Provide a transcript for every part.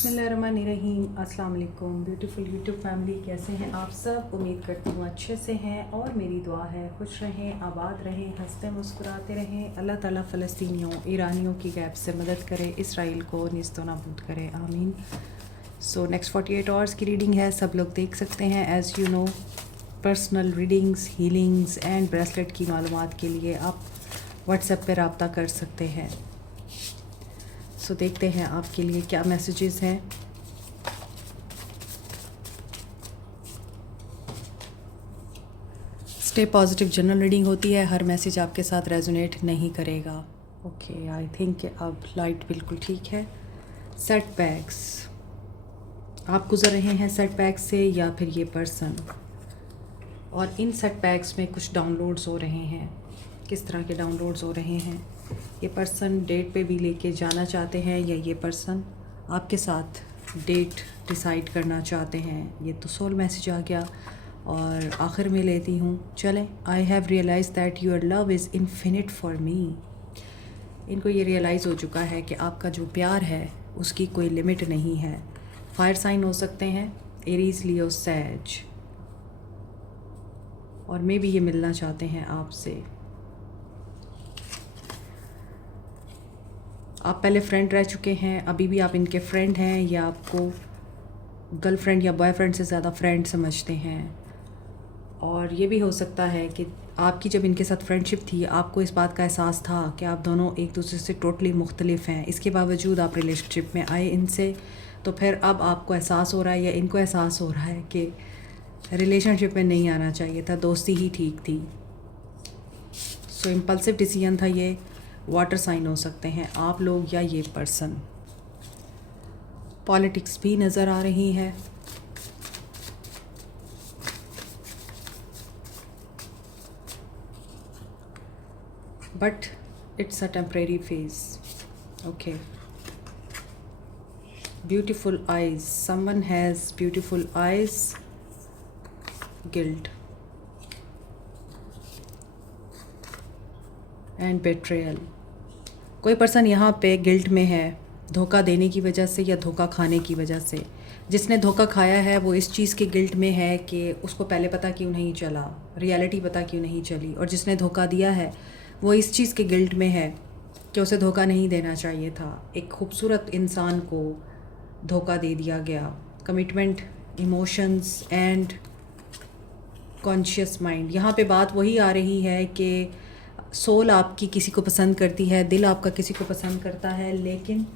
बिस्मिल्लाहिर्रहमानिर्रहीम। अस्सलाम वालेकुम ब्यूटीफुल यूट्यूब फैमिली, कैसे हैं आप सब? उम्मीद करती हूँ अच्छे से हैं और मेरी दुआ है खुश रहें, आबाद रहें, हंसते मुस्कुराते रहें। अल्लाह ताला फ़लस्तीनियों ईरानियों की गैप से मदद करे, इसराइल को निस्तो नाबूद करे, आमीन। सो नेक्स्ट 48 आवर्स की रीडिंग है, सब लोग देख सकते हैं। As you know, personal readings, healings and bracelet की मालूमात के लिए आप व्हाट्सएप पर रब्ता कर सकते हैं। सो देखते हैं आपके लिए क्या मैसेजेस हैं। स्टे पॉजिटिव जनरल रीडिंग होती है, हर मैसेज आपके साथ रेजोनेट नहीं करेगा। ओके, आई थिंक अब लाइट बिल्कुल ठीक है। सेटबैक्स, आप गुजर रहे हैं सेटबैक्स से या फिर ये पर्सन, और इन सेटबैक्स में कुछ डाउनलोड्स हो रहे हैं। किस तरह के डाउनलोड्स हो रहे हैं? ये पर्सन डेट पे भी लेके जाना चाहते हैं या ये पर्सन आपके साथ डेट डिसाइड करना चाहते हैं? ये तो सोल मैसेज आ गया। और आखिर में लेती हूँ, चलें। I have realise that your love is infinite for me. इनको ये रियलाइज़ हो चुका है कि आपका जो प्यार है उसकी कोई लिमिट नहीं है। फायर साइन हो सकते हैं, एरीज, लियो, सैज, और मे भी ये मिलना चाहते हैं आपसे। आप पहले फ्रेंड रह चुके हैं, अभी भी आप इनके फ्रेंड हैं, या आपको गर्लफ्रेंड या बॉयफ्रेंड से ज़्यादा फ्रेंड समझते हैं। और ये भी हो सकता है कि आपकी जब इनके साथ फ्रेंडशिप थी, आपको इस बात का एहसास था कि आप दोनों एक दूसरे से टोटली मुख्तलिफ हैं। इसके बावजूद आप रिलेशनशिप में आए इनसे, तो फिर अब आपको एहसास हो रहा है या इनको एहसास हो रहा है कि रिलेशनशिप में नहीं आना चाहिए था, दोस्ती ही ठीक थी। सो इम्पल्सिव डिसीजन था ये। वाटर साइन हो सकते हैं आप लोग या ये पर्सन। पॉलिटिक्स भी नज़र आ रही है। But it's a temporary phase. Okay, beautiful eyes, someone has beautiful eyes, guilt and betrayal. कोई पर्सन यहाँ पे गिल्ट में है, धोखा देने की वजह से या धोखा खाने की वजह से। जिसने धोखा खाया है वो इस चीज़ के गिल्ट में है कि उसको पहले पता क्यों नहीं चला, रियलिटी पता क्यों नहीं चली। और जिसने धोखा दिया है वो इस चीज़ के गिल्ट में है कि उसे धोखा नहीं देना चाहिए था। एक खूबसूरत इंसान को धोखा दे दिया गया। Commitment, emotions and conscious mind, यहाँ पे बात वही आ रही है कि सोल आपकी किसी को पसंद करती है, दिल आपका किसी को पसंद करता है, लेकिन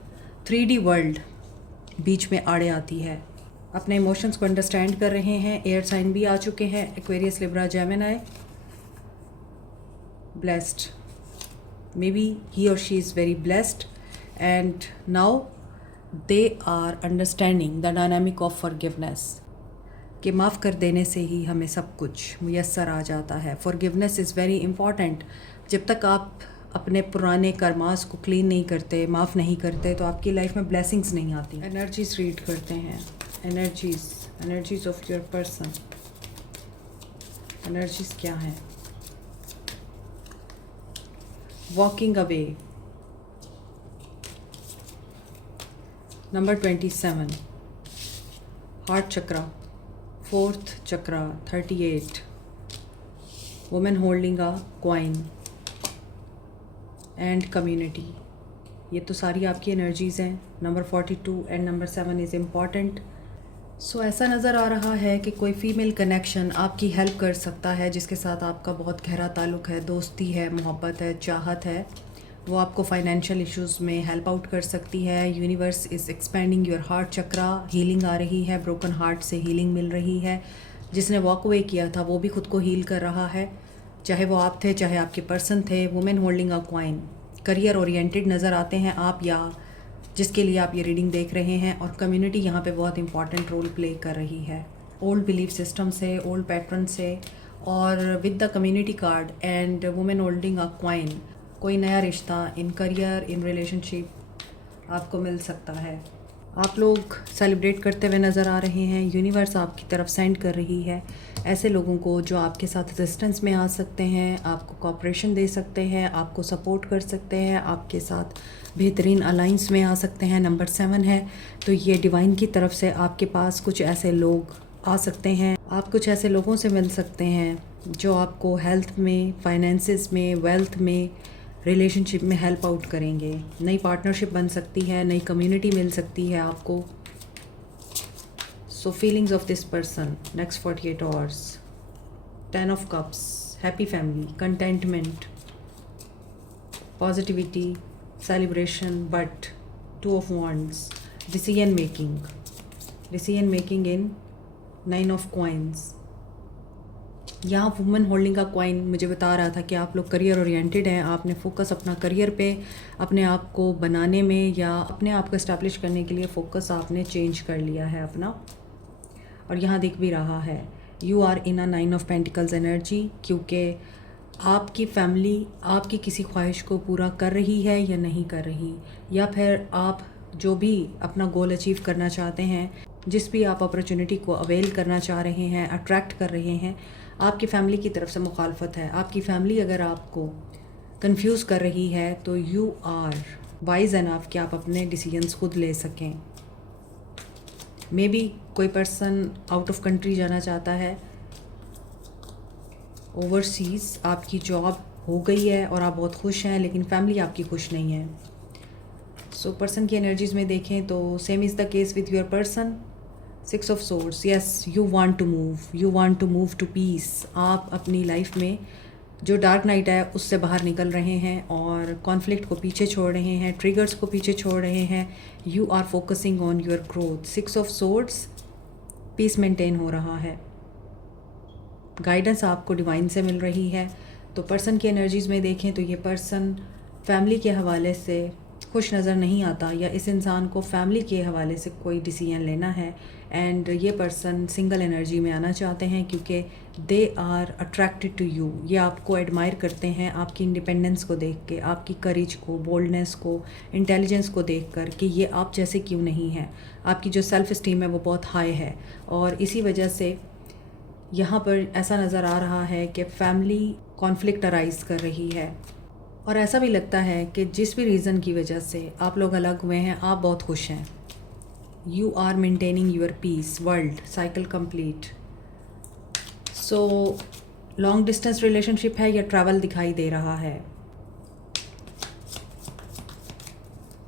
3D वर्ल्ड बीच में आड़े आती है। अपने इमोशंस को अंडरस्टैंड कर रहे हैं। एयर साइन भी आ चुके हैं, Aquarius, Libra, Gemini. Blessed, may be he और she is very blessed and now they are understanding the dynamic of forgiveness, कि माफ़ कर देने से ही हमें सब कुछ मुयस्सर आ जाता है। Forgiveness is very important. जब तक आप अपने पुराने कर्मास को क्लीन नहीं करते, माफ़ नहीं करते, तो आपकी लाइफ में ब्लेसिंग्स नहीं आती। एनर्जीज रीड करते हैं। Energies of your person. Energies क्या हैं? Walking away, number 27, heart chakra, 4th chakra, 38, women holding a coin and community. ये तो सारी आपकी एनर्जीज़ हैं। Number 42 and number 7 is important. So ऐसा नज़र आ रहा है कि कोई फ़ीमेल कनेक्शन आपकी हेल्प कर सकता है, जिसके साथ आपका बहुत गहरा ताल्लुक़ है, दोस्ती है, मोहब्बत है, चाहत है। वो आपको फाइनेंशियल इश्यूज़ में हेल्प आउट कर सकती है। Universe is expanding your heart chakra. Healing आ रही है, ब्रोकन हार्ट से हीलिंग मिल रही है। जिसने वॉक अवे किया था वो भी खुद को हील कर रहा है, चाहे वो आप थे चाहे आपके पर्सन थे। Women holding a coin, career oriented नज़र आते हैं आप, या जिसके लिए आप ये रीडिंग देख रहे हैं। और कम्युनिटी यहाँ पे बहुत इंपॉर्टेंट रोल प्ले कर रही है। ओल्ड बिलीफ सिस्टम से, ओल्ड पैटर्न से, और with the community card and women holding a coin, कोई नया रिश्ता इन करियर, इन रिलेशनशिप आपको मिल सकता है। आप लोग सेलिब्रेट करते हुए नज़र आ रहे हैं। यूनिवर्स आपकी तरफ सेंड कर रही है ऐसे लोगों को जो आपके साथ रेजिस्टेंस में आ सकते हैं, आपको कॉपरेशन दे सकते हैं, आपको सपोर्ट कर सकते हैं, आपके साथ बेहतरीन अलाइंस में आ सकते हैं। नंबर 7 है, तो ये डिवाइन की तरफ से आपके पास कुछ ऐसे लोग आ सकते हैं। आप कुछ ऐसे लोगों से मिल सकते हैं जो आपको हेल्थ में, फाइनेंसिस में, वेल्थ में, रिलेशनशिप में हेल्प आउट करेंगे। नई पार्टनरशिप बन सकती है, नई कम्युनिटी मिल सकती है आपको। So feelings of this person next 48 hours. 10 of cups, happy family, contentment, positivity, celebration, but 2 of wands, decision making in 9 of coins. यहाँ वुमन होल्डिंग का कॉइन मुझे बता रहा था कि आप लोग करियर ओरिएंटेड हैं। आपने फोकस अपना करियर पे, अपने आप को बनाने में या अपने आप को इस्टेब्लिश करने के लिए फ़ोकस आपने चेंज कर लिया है अपना। और यहाँ दिख भी रहा है you are in a 9 of pentacles energy, क्योंकि आपकी फैमिली आपकी किसी ख्वाहिश को पूरा कर रही है या नहीं कर रही, या फिर आप जो भी अपना गोल अचीव करना चाहते हैं, जिस भी आप अपॉर्चुनिटी को अवेल करना चाह रहे हैं, अट्रैक्ट कर रहे हैं, आपकी फ़ैमिली की तरफ से मुखालफत है। आपकी फ़ैमिली अगर आपको कंफ्यूज कर रही है तो यू आर वाइज एनफ कि आप अपने डिसीजंस खुद ले सकें। मे बी कोई पर्सन आउट ऑफ कंट्री जाना चाहता है, ओवरसीज़ आपकी जॉब हो गई है और आप बहुत खुश हैं, लेकिन फैमिली आपकी खुश नहीं है। सो पर्सन की एनर्जीज़ में देखें तो same is the case with your person. 6 of swords, yes you want to move to peace. आप अपनी लाइफ में जो डार्क नाइट है उससे बाहर निकल रहे हैं और कॉन्फ्लिक्ट को पीछे छोड़ रहे हैं, ट्रिगर्स को पीछे छोड़ रहे हैं। You are focusing on your growth. 6 of swords, peace maintain हो रहा है, गाइडेंस आपको डिवाइन से मिल रही है। तो पर्सन की एनर्जीज़ में देखें तो ये पर्सन फैमिली के हवाले से खुश नज़र नहीं आता, या इस इंसान को फैमिली के हवाले से कोई डिसीजन लेना है। एंड ये पर्सन सिंगल एनर्जी में आना चाहते हैं क्योंकि they are attracted to you. ये आपको एडमायर करते हैं आपकी इंडिपेंडेंस को देख के, आपकी करेज को, बोल्डनेस को, इंटेलिजेंस को देख कर कि ये आप जैसे क्यों नहीं हैं। आपकी जो सेल्फ़ इस्टीम है वो बहुत हाई है, और इसी वजह से यहाँ पर ऐसा नज़र आ रहा है कि फैमिली कॉन्फ्लिक्ट अराइज कर रही है। और ऐसा भी लगता है कि जिस भी रीज़न की वजह से आप लोग अलग हुए हैं, आप बहुत खुश हैं। You are maintaining your peace. World cycle complete. So long distance relationship है या ट्रैवल दिखाई दे रहा है।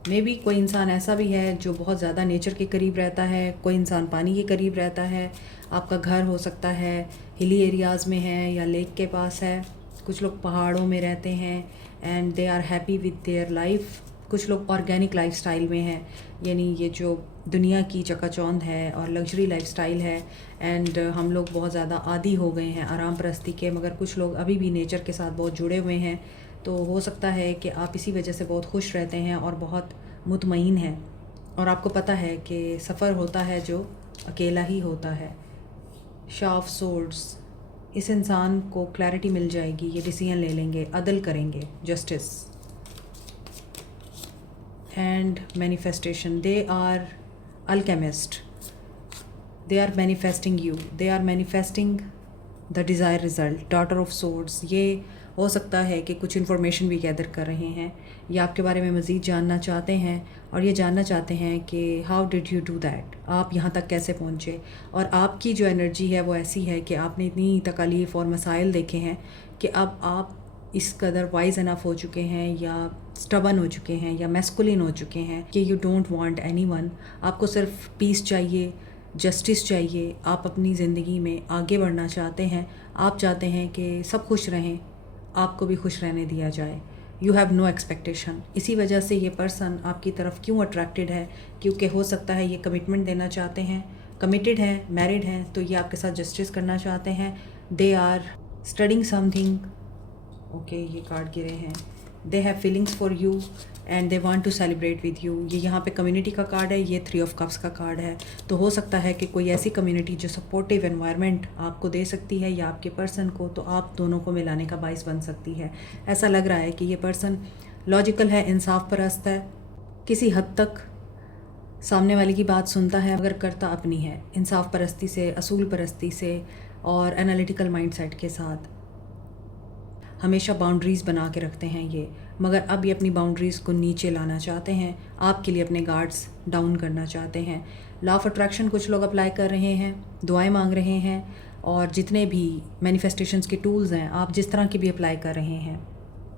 मे बी कोई इंसान ऐसा भी है जो बहुत ज़्यादा नेचर के करीब रहता है, कोई इंसान पानी के करीब रहता है। आपका घर हो सकता है हिली एरियाज़ में है या लेक के पास है। कुछ लोग पहाड़ों में रहते हैं and they are happy with their life. कुछ लोग ऑर्गेनिक लाइफस्टाइल में हैं, यानी ये जो दुनिया की चकाचौंध है और लग्जरी लाइफस्टाइल है, एंड हम लोग बहुत ज़्यादा आदी हो गए हैं आराम परस्ती के, मगर कुछ लोग अभी भी नेचर के साथ बहुत जुड़े हुए हैं। तो हो सकता है कि आप इसी वजह से बहुत खुश रहते हैं और बहुत मुतमईन हैं, और आपको पता है कि सफ़र होता है जो अकेला ही होता है। शाह ऑफ सोर्ड्स, इस इंसान को क्लैरिटी मिल जाएगी, ये डिसीजन ले लेंगे, अदल करेंगे, justice. And manifestation, they are alchemist, they are manifesting you, they are manifesting the desire result. Daughter of swords, ये हो सकता है कि कुछ इन्फॉर्मेशन भी गैदर कर रहे हैं या आपके बारे में मज़ीद जानना चाहते हैं, और ये जानना चाहते हैं कि how did you do that, आप यहाँ तक कैसे पहुँचे। और आपकी जो एनर्जी है वो ऐसी है कि आपने इतनी तकालीफ और मसाइल देखे हैं कि अब आप इस कदर वाइज इनफ हो चुके हैं या स्टबन हो चुके हैं या मैस्कुलिन हो चुके हैं कि यू डोंट वांट एनीवन। आपको सिर्फ पीस चाहिए, जस्टिस चाहिए। आप अपनी ज़िंदगी में आगे बढ़ना चाहते हैं, आप चाहते हैं कि सब खुश रहें, आपको भी खुश रहने दिया जाए। You have no expectation. इसी वजह से ये पर्सन आपकी तरफ क्यों अट्रैक्टेड है, क्योंकि हो सकता है ये कमिटमेंट देना चाहते हैं, कमिटेड हैं, मैरिड हैं, तो ये आपके साथ जस्टिस करना चाहते हैं। They are studying something, okay ये कार्ड गिरे हैं। They have feelings for you and they want to celebrate with you. ये यहाँ पे कम्युनिटी का कार्ड है, ये 3 ऑफ कप्स का कार्ड है। तो हो सकता है कि कोई ऐसी कम्युनिटी जो सपोर्टिव एनवायरनमेंट आपको दे सकती है या आपके पर्सन को, तो आप दोनों को मिलाने का बाइस बन सकती है। ऐसा लग रहा है कि ये पर्सन लॉजिकल है, इंसाफ परस्त है, किसी हद तक सामने वाले की बात सुनता है मगर करता अपनी है, इंसाफ परस्ती से, असूल परस्ती से और एनालिटिकल माइंडसेट के साथ। हमेशा बाउंड्रीज़ बना के रखते हैं ये, मगर अब ये अपनी बाउंड्रीज़ को नीचे लाना चाहते हैं, आपके लिए अपने गार्ड्स डाउन करना चाहते हैं। लॉ ऑफ अट्रैक्शन कुछ लोग अप्लाई कर रहे हैं, दुआएं मांग रहे हैं, और जितने भी मैनिफेस्टेशंस के टूल्स हैं आप जिस तरह की भी अप्लाई कर रहे हैं,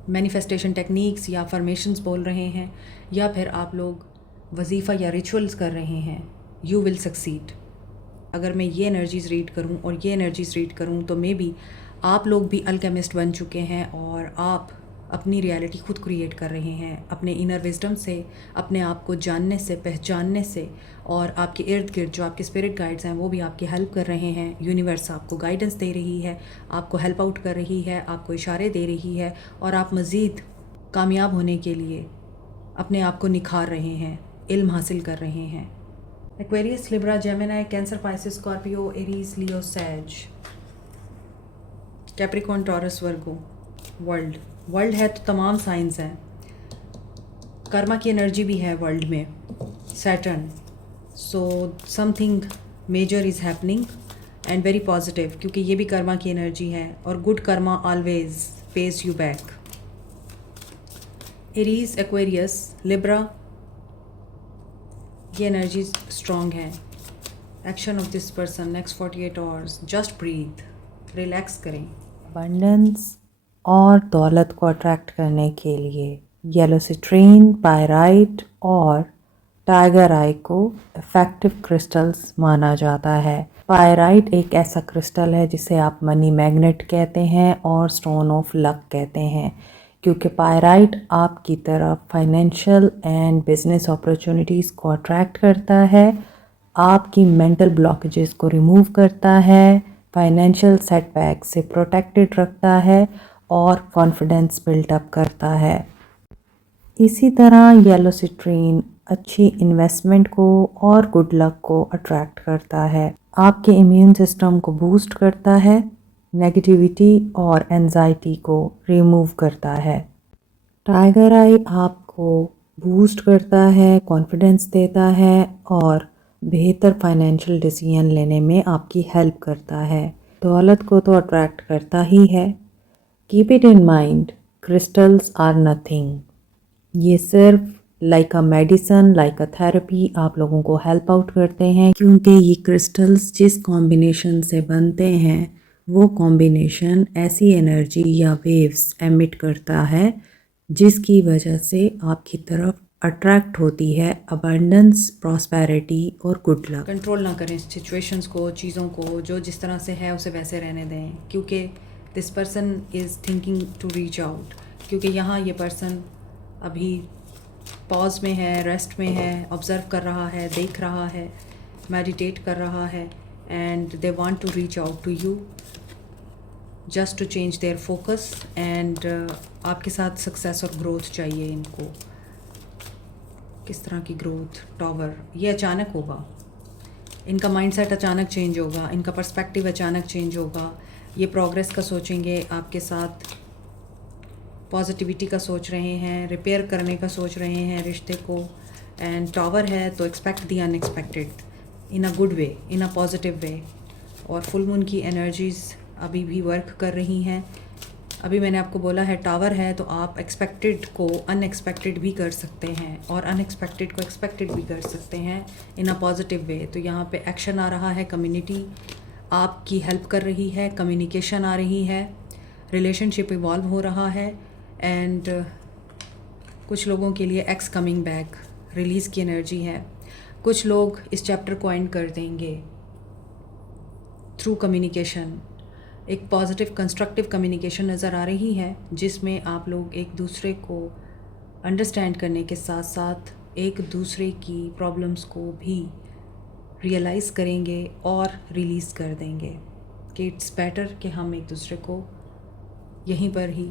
मैनिफेस्टेशन टेक्निक्स या अफर्मेशंस बोल रहे हैं, या फिर आप लोग वजीफ़ा या रिचुअल्स कर रहे हैं, यू विल सक्सीड। अगर मैं ये एनर्जीज़ रीड करूं और ये एनर्जीज़ रीड करूं तो मे बी आप लोग भी अल्केमिस्ट बन चुके हैं और आप अपनी रियलिटी खुद क्रिएट कर रहे हैं, अपने इनर विजडम से, अपने आप को जानने से, पहचानने से, और आपके इर्द गिर्द जो आपके स्पिरिट गाइड्स हैं वो भी आपकी हेल्प कर रहे हैं। यूनिवर्स आपको गाइडेंस दे रही है, आपको हेल्प आउट कर रही है, आपको इशारे दे रही है, और आप मज़ीद कामयाब होने के लिए अपने आप को निखार रहे हैं, इल्म हासिल कर रहे हैं। Aquarius, Libra, Gemini, Cancer, Pisces, Scorpio, Aries, Leo, Sag, Capricorn, taurus, वर्गो। वर्ल्ड है तो तमाम साइंस हैं, कर्मा की एनर्जी भी है वर्ल्ड में, Saturn. So something major is happening and very positive, क्योंकि ये भी कर्मा की एनर्जी है, और good karma always pays you back. Aries, Aquarius, Libra, ये एनर्जी स्ट्रॉन्ग है। Action of this person next 48 hours, just breathe, relax करें। अबंडेंस और दौलत को अट्रैक्ट करने के लिए येलो सिट्रीन, पायराइट और टाइगर आई को इफ़ेक्टिव क्रिस्टल्स माना जाता है। पायराइट एक ऐसा क्रिस्टल है जिसे आप मनी मैग्नेट कहते हैं और स्टोन ऑफ लक कहते हैं, क्योंकि पायराइट आपकी तरफ फाइनेंशियल एंड बिजनेस अपॉर्चुनिटीज़ को अट्रैक्ट करता है, आपकी मेंटल ब्लॉकेजेस को रिमूव करता है, फाइनेंशियल सेटबैक से प्रोटेक्टेड रखता है और कॉन्फिडेंस बिल्डअप करता है। इसी तरह येलो सिट्रीन अच्छी इन्वेस्टमेंट को और गुड लक को अट्रैक्ट करता है, आपके इम्यून सिस्टम को बूस्ट करता है, नेगेटिविटी और एंजाइटी को रिमूव करता है। टाइगर आई आपको बूस्ट करता है, कॉन्फिडेंस देता है और बेहतर फाइनेंशियल डिसीजन लेने में आपकी हेल्प करता है। दौलत को तो अट्रैक्ट करता ही है। Keep it in mind, crystals are nothing. ये सिर्फ like a medicine, like a therapy आप लोगों को हेल्प आउट करते हैं, क्योंकि ये क्रिस्टल्स जिस कॉम्बिनेशन से बनते हैं वो कॉम्बिनेशन ऐसी एनर्जी या वेव्स एमिट करता है जिसकी वजह से आपकी तरफ अट्रैक्ट होती है अबंडेंस, प्रॉस्पेरिटी और गुड लक। कंट्रोल ना करें सिचुएशंस को, चीज़ों को, जो जिस तरह से है उसे वैसे रहने दें, क्योंकि this person is thinking to reach out, क्योंकि यहाँ ये पर्सन अभी पॉज में है, रेस्ट में है, ऑब्ज़र्व कर रहा है, देख रहा है, मेडिटेट कर रहा है, and they want to reach out to you just to change their focus, and आपके साथ सक्सेस और ग्रोथ चाहिए इनको। किस तरह की ग्रोथ? टॉवर, ये अचानक होगा, इनका माइंडसेट अचानक चेंज होगा, इनका पर्सपेक्टिव अचानक चेंज होगा, ये प्रोग्रेस का सोचेंगे, आपके साथ पॉजिटिविटी का सोच रहे हैं, रिपेयर करने का सोच रहे हैं रिश्ते को। एंड टॉवर है तो expect the unexpected in a good way, in a positive way. और फुल मून की एनर्जीज़ अभी भी वर्क कर रही हैं। अभी मैंने आपको बोला है टावर है तो आप एक्सपेक्टेड को अनएक्सपेक्टेड भी कर सकते हैं और अनएक्सपेक्टेड को एक्सपेक्टेड भी कर सकते हैं इन अ पॉजिटिव वे। तो यहाँ पे एक्शन आ रहा है, कम्युनिटी आपकी हेल्प कर रही है, कम्युनिकेशन आ रही है, रिलेशनशिप इवॉल्व हो रहा है, एंड कुछ लोगों के लिए एक्स कमिंग बैक, रिलीज़ की एनर्जी है। कुछ लोग इस चैप्टर को एंड कर देंगे थ्रू कम्युनिकेशन। एक पॉजिटिव कंस्ट्रक्टिव कम्युनिकेशन नज़र आ रही है जिसमें आप लोग एक दूसरे को अंडरस्टैंड करने के साथ साथ एक दूसरे की प्रॉब्लम्स को भी रियलाइज़ करेंगे और रिलीज़ कर देंगे कि इट्स बेटर कि हम एक दूसरे को यहीं पर ही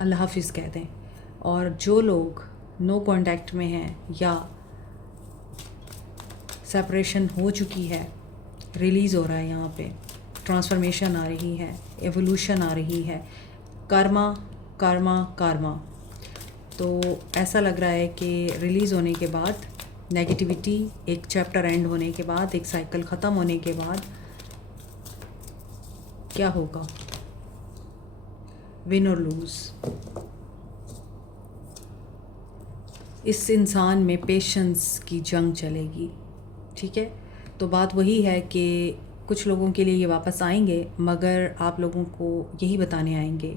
अल्लाह हाफिज़ कह दें। और जो लोग नो कांटेक्ट में हैं या सेपरेशन हो चुकी है, रिलीज़ हो रहा है, यहाँ पे ट्रांसफॉर्मेशन आ रही है, एवोल्यूशन आ रही है, कर्मा कर्मा कर्मा। तो ऐसा लग रहा है कि रिलीज़ होने के बाद नेगेटिविटी एक चैप्टर एंड होने के बाद, एक साइकिल ख़त्म होने के बाद क्या होगा, विन और लूज़। इस इंसान में पेशेंस की जंग चलेगी, ठीक है। तो बात वही है कि कुछ लोगों के लिए ये वापस आएंगे, मगर आप लोगों को यही बताने आएंगे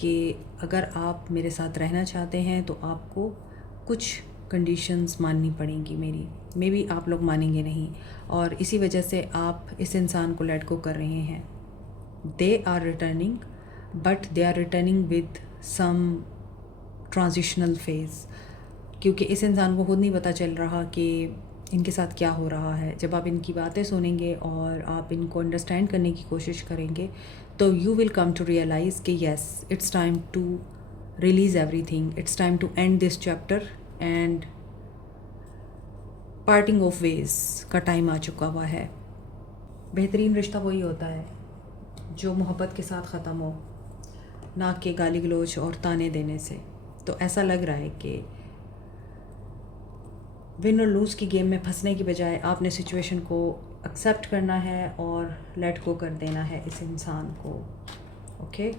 कि अगर आप मेरे साथ रहना चाहते हैं तो आपको कुछ कंडीशंस माननी पड़ेंगी मेरी, मे बी आप लोग मानेंगे नहीं, और इसी वजह से आप इस इंसान को लेट गो कर रहे हैं। They are returning, but they are returning with some transitional phase, क्योंकि इस इंसान को खुद नहीं पता चल रहा कि इनके साथ क्या हो रहा है। जब आप इनकी बातें सुनेंगे और आप इनको अंडरस्टैंड करने की कोशिश करेंगे तो you will come to realise कि yes, it's time to release everything, it's time to end this chapter and parting of ways का टाइम आ चुका हुआ है। बेहतरीन रिश्ता वही होता है जो मोहब्बत के साथ ख़त्म हो, ना कि गाली गलोच और ताने देने से। तो ऐसा लग रहा है कि विन और लूज़ की गेम में फंसने की बजाय आपने सिचुएशन को एक्सेप्ट करना है और लेट गो कर देना है इस इंसान को। ओके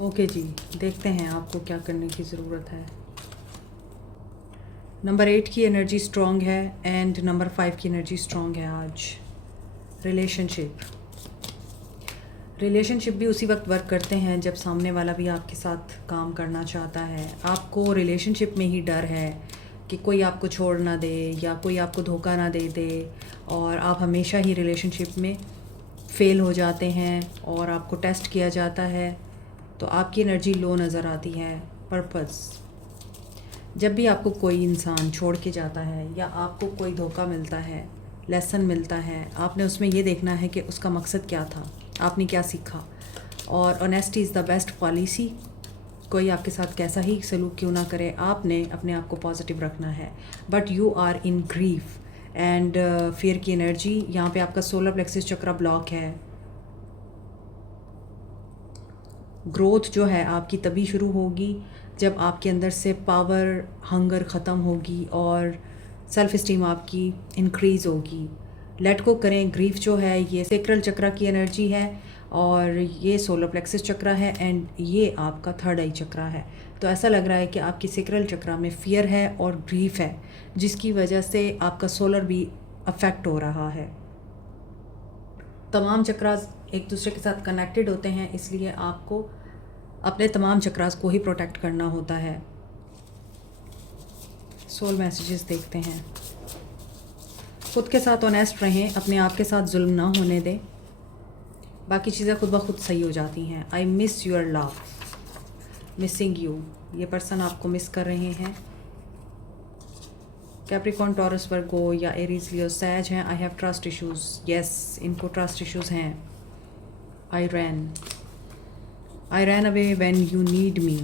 ओके जी, देखते हैं आपको क्या करने की ज़रूरत है। नंबर 8 की एनर्जी स्ट्रॉन्ग है एंड नंबर 5 की एनर्जी स्ट्रॉन्ग है आज। रिलेशनशिप भी उसी वक्त वर्क करते हैं जब सामने वाला भी आपके साथ काम करना चाहता है। आपको रिलेशनशिप में ही डर है कि कोई आपको छोड़ ना दे या कोई आपको धोखा ना दे दे, और आप हमेशा ही रिलेशनशिप में फ़ेल हो जाते हैं और आपको टेस्ट किया जाता है। तो आपकी एनर्जी लो नज़र आती है। पर्पस, जब भी आपको कोई इंसान छोड़ के जाता है या आपको कोई धोखा मिलता है, लेसन मिलता है, आपने उसमें ये देखना है कि उसका मकसद क्या था, आपने क्या सीखा। और honesty is the best policy. कोई आपके साथ कैसा ही सलूक क्यों ना करे, आपने अपने आप को पॉजिटिव रखना है। But you are in grief and fear की एनर्जी। यहाँ पे आपका सोलर प्लेक्सिस चक्र ब्लॉक है। ग्रोथ जो है आपकी तभी शुरू होगी जब आपके अंदर से पावर हंगर ख़त्म होगी और सेल्फ़ इस्टीम आपकी इंक्रीज़ होगी। लेट गो करें। ग्रीफ जो है ये सेक्रल चक्र की एनर्जी है और ये सोलर प्लेक्सिस चक्र है एंड ये आपका थर्ड आई चक्र है। तो ऐसा लग रहा है कि आपकी सेक्रल चक्र में फियर है और ग्रीफ है, जिसकी वजह से आपका सोलर भी अफेक्ट हो रहा है। तमाम चक्रास एक दूसरे के साथ कनेक्टेड होते हैं, इसलिए आपको अपने तमाम चक्रास को ही प्रोटेक्ट करना होता है। सोल मैसेजेस देखते हैं। खुद के साथ ऑनेस्ट रहें, अपने आप के साथ जुल्म ना होने दें, बाकी चीज़ें खुद ब खुद सही हो जाती हैं। I miss your love, missing you. ये पर्सन आपको मिस कर रहे हैं। कैप्रिकॉर्न, टॉरस, वर्गो या एरीज, लियो, सैज हैं। I have trust issues, yes इनको ट्रस्ट इश्यूज़ हैं। I ran away when you need me.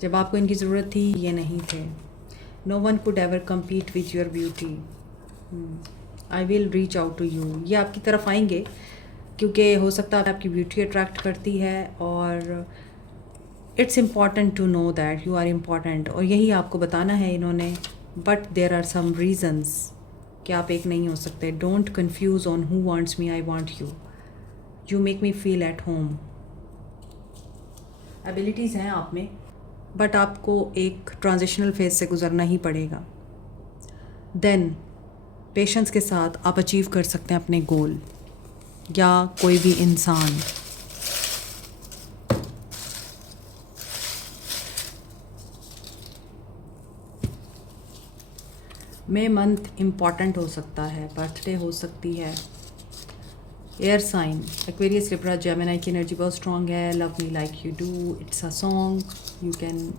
जब आपको इनकी ज़रूरत थी ये नहीं थे। No one could ever compete with your beauty. I will reach out to you. ये आपकी तरफ आएंगे क्योंकि हो सकता है आपकी ब्यूटी अट्रैक्ट करती है और it's important to know that you are important, और यही आपको बताना है इन्होंने। But there are some reasons कि आप एक नहीं हो सकते। Don't confuse on who wants me, I want you. You make me feel at home. Abilities हैं आप में, बट आपको एक ट्रांजिशनल फेज से गुजरना ही पड़ेगा। देन पेशेंस के साथ आप अचीव कर सकते हैं अपने गोल या कोई भी इंसान। मे मंथ इम्पॉर्टेंट हो सकता है, बर्थडे हो सकती है। Air sign, Aquarius, Libra, Gemini की एनर्जी बहुत स्ट्रॉन्ग है। Love me like you do, it's a song, you can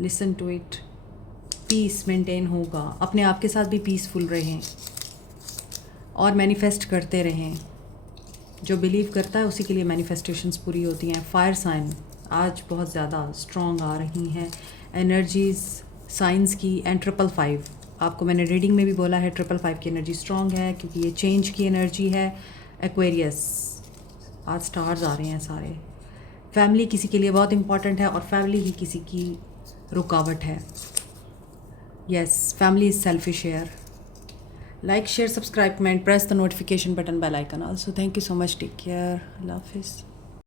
listen to it. Peace maintain होगा, अपने आप के साथ भी पीसफुल रहें और मैनिफेस्ट करते रहें। जो बिलीव करता है उसी के लिए मैनिफेस्टेशंस पूरी होती हैं। फायर साइन आज बहुत ज़्यादा स्ट्रॉन्ग आ रही हैं एनर्जीज़ साइंस की। एंड 555, आपको मैंने रीडिंग में भी बोला है 555 की एनर्जी स्ट्रॉन्ग है क्योंकि ये चेंज की एनर्जी है। एक्वेरियस, आज स्टार्स आ रहे हैं सारे। फैमिली किसी के लिए बहुत इंपॉर्टेंट है और फैमिली ही किसी की रुकावट है. Yes, family is selfish here. Like, share, subscribe, comment, press the notification button, bell icon also. Thank you so much. Take care. Allah Hafiz.